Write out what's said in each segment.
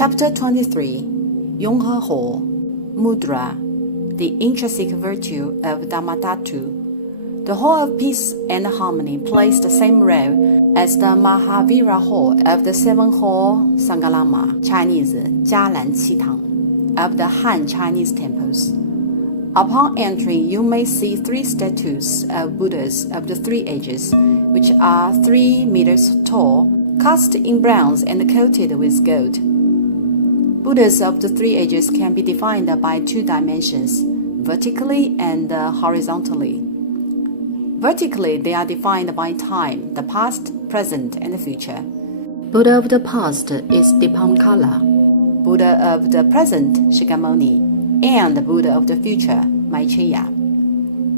Chapter 23 Yonghe Ho Mudra, the intrinsic virtue of Dhammadhatu. The Hall of Peace and Harmony plays the same role as the Mahavira Hall of the Seven Hall Sangalama, Chinese Jialan Qitang, of the Han Chinese temples. Upon entering, you may see 3 statues of Buddhas of the 3 ages, which are 3 meters tall, cast in bronze and coated with gold. Buddhas of the 3 ages can be defined by 2 dimensions, vertically and horizontally. Vertically, they are defined by time, the past, present, and the future. Buddha of the past is Dipankala, Buddha of the present, Shakyamuni, and the Buddha of the future, Maitreya.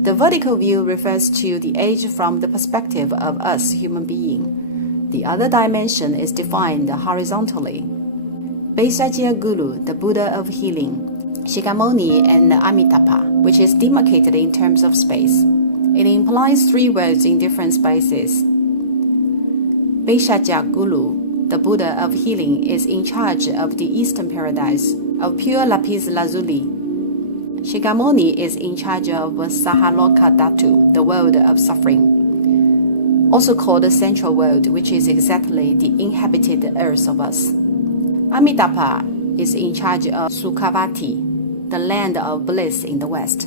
The vertical view refers to the age from the perspective of us human being. The other dimension is defined horizontally. Beisajya Guru, the Buddha of healing, Shakyamuni and Amitabha, which is demarcated in terms of space. It implies 3 words in different spaces. Beisajya Guru, the Buddha of healing, is in charge of the Eastern paradise of pure lapis lazuli. Shakyamuni is in charge of Sahaloka Dhatu, the world of suffering, also called the central world, which is exactly the inhabited earth of us. Amitabha is in charge of Sukhavati, the land of bliss in the west.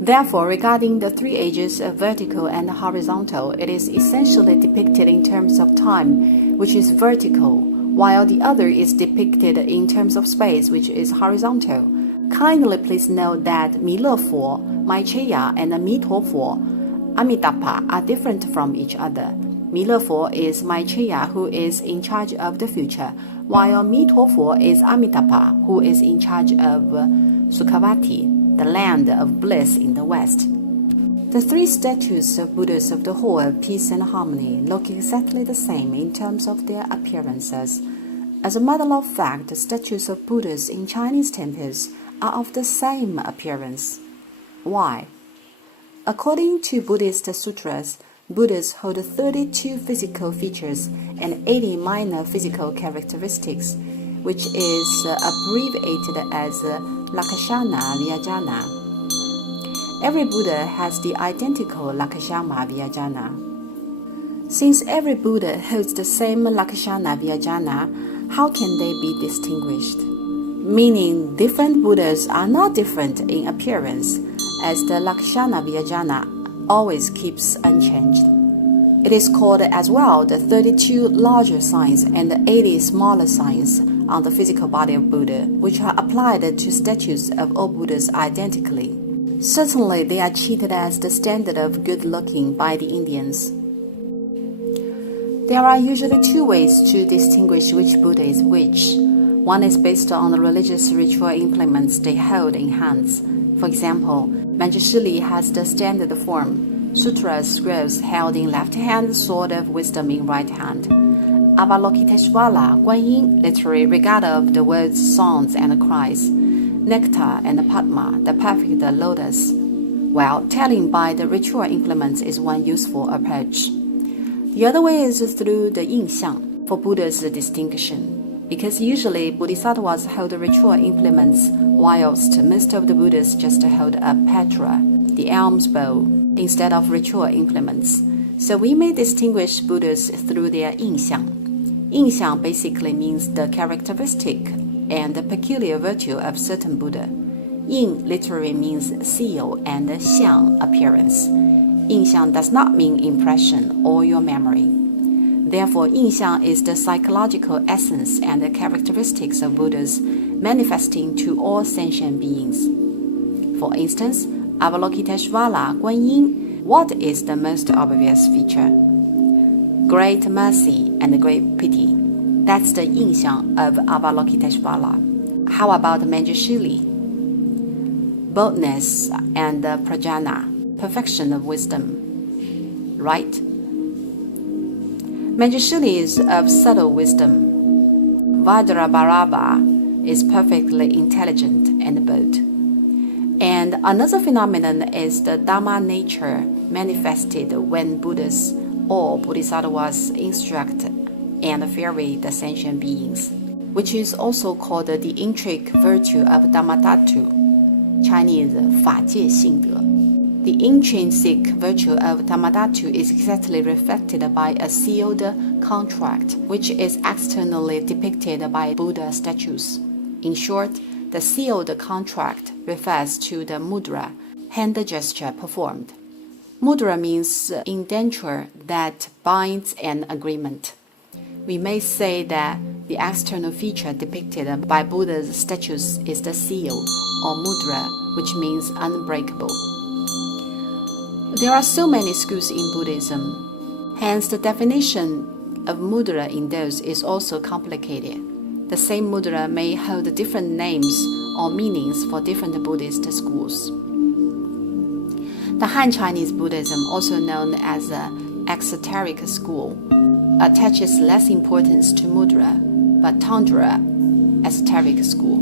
Therefore, regarding the 3 ages of vertical and horizontal, it is essentially depicted in terms of time, which is vertical, while the other is depicted in terms of space, which is horizontal. Kindly please note that Milefo, Maitreya, and Mitofo, Amitabha, are different from each other. Milefo is Maitreya, who is in charge of the future, while Mitofo is Amitabha, who is in charge of Sukhavati, the land of bliss in the west. The 3 statues of Buddhas of the Hall of Peace and Harmony look exactly the same in terms of their appearances. As a matter of fact, the statues of Buddhas in Chinese temples are of the same appearance. Why? According to Buddhist sutras, Buddhas hold 32 physical features and 80 minor physical characteristics, which is abbreviated as Lakshana Vyajana. Every Buddha has the identical Lakshana Vyajana. Since every Buddha holds the same Lakshana Vyajana, how can they be distinguished? Meaning, different Buddhas are not different in appearance, as the Lakshana Vyajana always keeps unchanged. It is called as well the 32 larger signs and the 80 smaller signs on the physical body of Buddha, which are applied to statues of all Buddhas identically. Certainly, they are treated as the standard of good looking by the Indians. There are usually 2 ways to distinguish which Buddha is which. One is based on the religious ritual implements they hold in hands. For example, Manjushri has the standard form, sutra scrolls held in left hand, sword of wisdom in right hand. Avalokiteshvara, Guanyin, literally regard of the words, songs, and cries. Nectar and Padma, the perfect lotus. While telling by the ritual implements is one useful approach. The other way is through the yin xiang, for Buddha's distinction. Because usually Bodhisattvas hold the ritual implements, whilst most of the Buddhas just hold a patra, the alms bowl, instead of ritual implements. So we may distinguish Buddhas through their yin xiang. Yin xiang basically means the characteristic and the peculiar virtue of certain Buddha. Yin literally means seal and xiang appearance. Yin xiang does not mean impression or your memory. Therefore, yin xiang is the psychological essence and the characteristics of Buddhas manifesting to all sentient beings. For instance, Avalokiteshvara, Guanyin, what is the most obvious feature? Great mercy and great pity. That's the yin xiang of Avalokiteshvara. How about Manjushri? Boldness and prajna, perfection of wisdom. Right? Manjushri is of subtle wisdom. Vajrabharava is perfectly intelligent and bold. And another phenomenon is the Dhamma nature manifested when Buddhas or Bodhisattvas instruct and ferry the sentient beings. which is also called the intrinsic virtue of Dhammadhatu, Chinese 法界性德. The intrinsic virtue of Dhammadhatu is exactly reflected by a sealed contract, which is externally depicted by Buddha statues. In short, the sealed contract refers to the mudra, hand gesture performed. Mudra means indenture that binds an agreement. We may say that the external feature depicted by Buddha's statues is the seal, or mudra, which means unbreakable. There are so many schools in Buddhism, hence the definition of mudra in those is also complicated. The same mudra may hold different names or meanings for different Buddhist schools. The Han Chinese Buddhism, also known as the exoteric school, attaches less importance to mudra, but Tantra, esoteric school.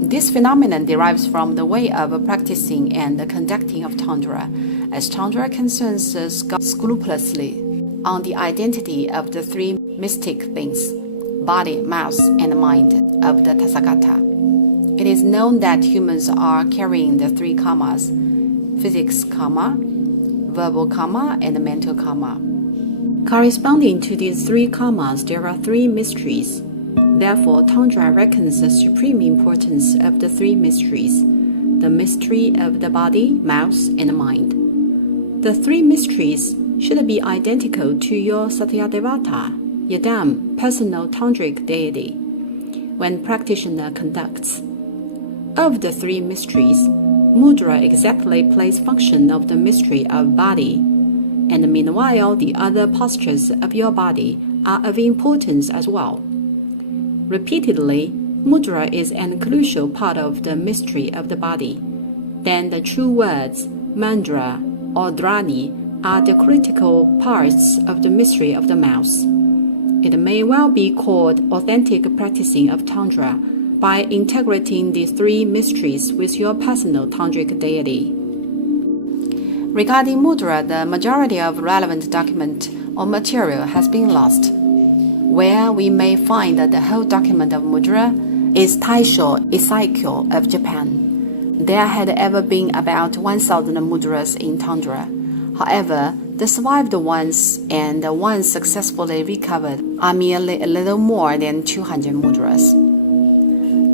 This phenomenon derives from the way of practicing and the conducting of Tantra, as Tantra concerns scrupulously on the identity of the three mystic things, body, mouth, and mind of the Tathagata. It is known that humans are carrying the three karmas, physics karma, verbal karma, and mental karma. Corresponding to these three karmas, there are three mysteries. Therefore, Tantra reckons the supreme importance of the three mysteries, the mystery of the body, mouth, and mind. The three mysteries should be identical to your Satyadevata, Yadam, personal tantric deity, when practitioner conducts. Of the three mysteries, mudra exactly plays function of the mystery of body, and meanwhile the other postures of your body are of importance as well. Repeatedly, mudra is an crucial part of the mystery of the body. Then the true words, mandra or dhrani, are the critical parts of the mystery of the mouth. It may well be called authentic practicing of Tantra by integrating these three mysteries with your personal tantric deity. Regarding mudra, the majority of relevant document or material has been lost. Where we may find that the whole document of mudra is Taisho Isaikyo of Japan. There had ever been about 1,000 mudras in Tantra. However, the survived ones and the ones successfully recovered are merely a little more than 200 mudras.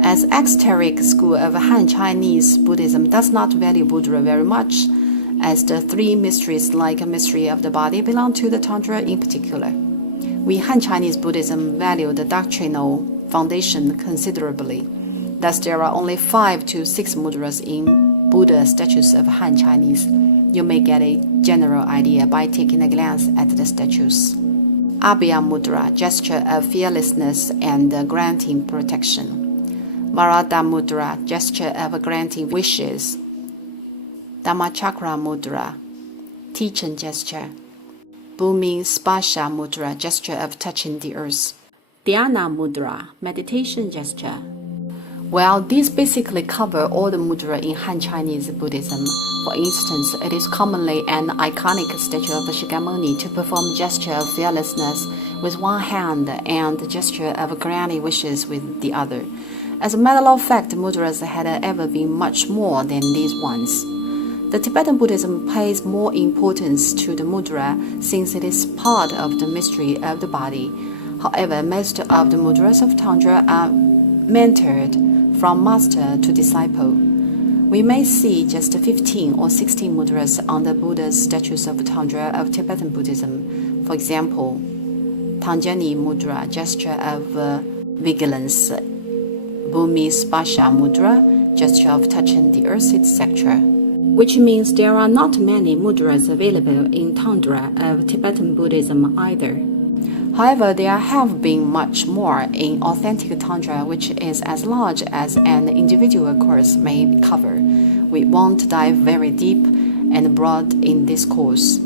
As exoteric school of Han Chinese Buddhism does not value mudra very much, as the three mysteries like mystery of the body belong to the Tantra in particular. We Han Chinese Buddhism value the doctrinal foundation considerably. Thus, there are only 5 to 6 mudras in Buddha statues of Han Chinese. You may get a general idea by taking a glance at the statues. Abhaya mudra, gesture of fearlessness and granting protection. Varada mudra, gesture of granting wishes. Dhammachakra mudra, teaching gesture. Bhumi Spasha mudra, gesture of touching the earth. Dhyana mudra, meditation gesture. Well, these basically cover all the mudra in Han Chinese Buddhism. For instance, it is commonly an iconic statue of Shakyamuni to perform gesture of fearlessness with one hand and the gesture of granting wishes with the other. As a matter of fact, mudras had ever been much more than these ones. The Tibetan Buddhism pays more importance to the mudra since it is part of the mystery of the body. However, most of the mudras of Tantra are mentored from master to disciple. We may see just 15 or 16 mudras on the Buddha's statues of Tantra of Tibetan Buddhism. For example, Tanjani mudra, gesture of vigilance, Bhumi Spasha mudra, gesture of touching the earth, etc. Which means there are not many mudras available in Tantra of Tibetan Buddhism either. However, there have been much more in authentic Tantra, which is as large as an individual course may cover. We won't dive very deep and broad in this course.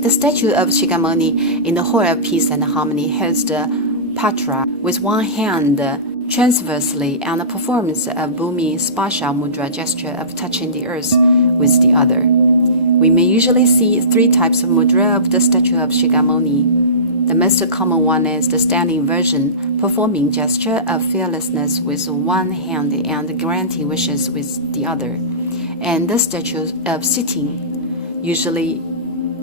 The statue of Shakyamuni in the Hall of Peace and Harmony holds the patra with one hand transversely and performs a Bhumi Spasha mudra, gesture of touching the earth, with the other. We may usually see 3 types of mudra of the statue of Shakyamuni. The most common one is the standing version, performing gesture of fearlessness with one hand and granting wishes with the other. And the statue of sitting usually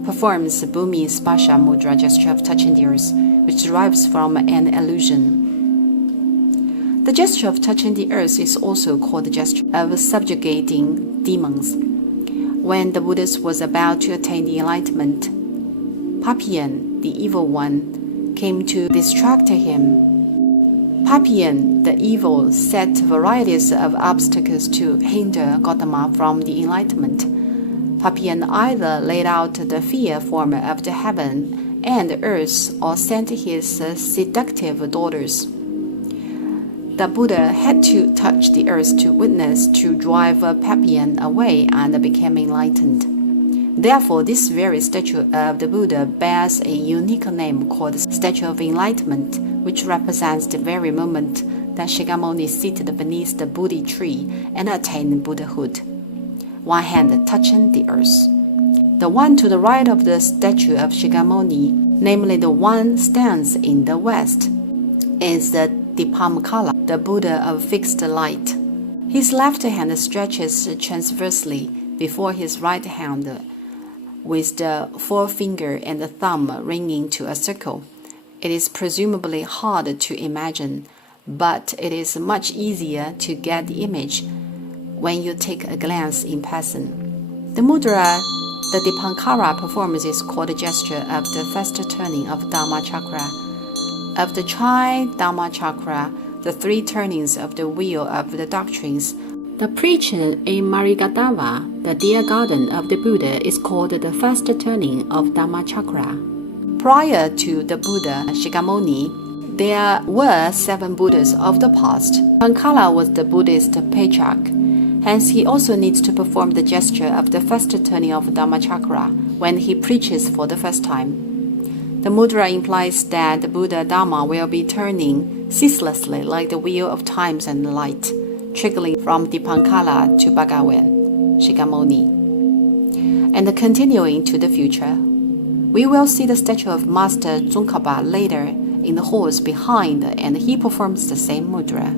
performs Bhumi Spasha Mudra, gesture of touching the earth, which derives from an illusion. The gesture of touching the earth is also called the gesture of subjugating demons. When the Buddha was about to attain the enlightenment, Papian, the evil one, came to distract him. Papian, the evil, set varieties of obstacles to hinder Gautama from the enlightenment. Papian either laid out the fear form of the heaven and earth or sent his seductive daughters. The Buddha had to touch the earth to witness to drive Papian away and became enlightened. Therefore, this very statue of the Buddha bears a unique name called the Statue of Enlightenment, which represents the very moment that Shakyamuni seated beneath the Bodhi tree and attained Buddhahood, one hand touching the earth. The one to the right of the statue of Shakyamuni, namely the one stands in the west, is the Dipamkala, the Buddha of fixed light. His left hand stretches transversely before his right hand, with the forefinger and the thumb ringing to a circle. It is presumably hard to imagine, but it is much easier to get the image when you take a glance in person. The mudra the Dipankara performs is called the gesture of the first turning of Dhamma Chakra. Of the Tri-Dhamma Chakra, the three turnings of the wheel of the doctrines, the preacher in Marigadava, the deer garden of the Buddha, is called the first turning of Dhamma Chakra. Prior to the Buddha, Shakyamuni, there were 7 Buddhas of the past. Pankala was the Buddhist patriarch. Hence, he also needs to perform the gesture of the first turning of Dhamma Chakra when he preaches for the first time. The mudra implies that the Buddha Dhamma will be turning ceaselessly like the wheel of times and light, trickling from Dipankala to Bhagavan, Shakyamuni, and continuing to the future. We will see the statue of Master Tsongkhapa later in the halls behind, and he performs the same mudra.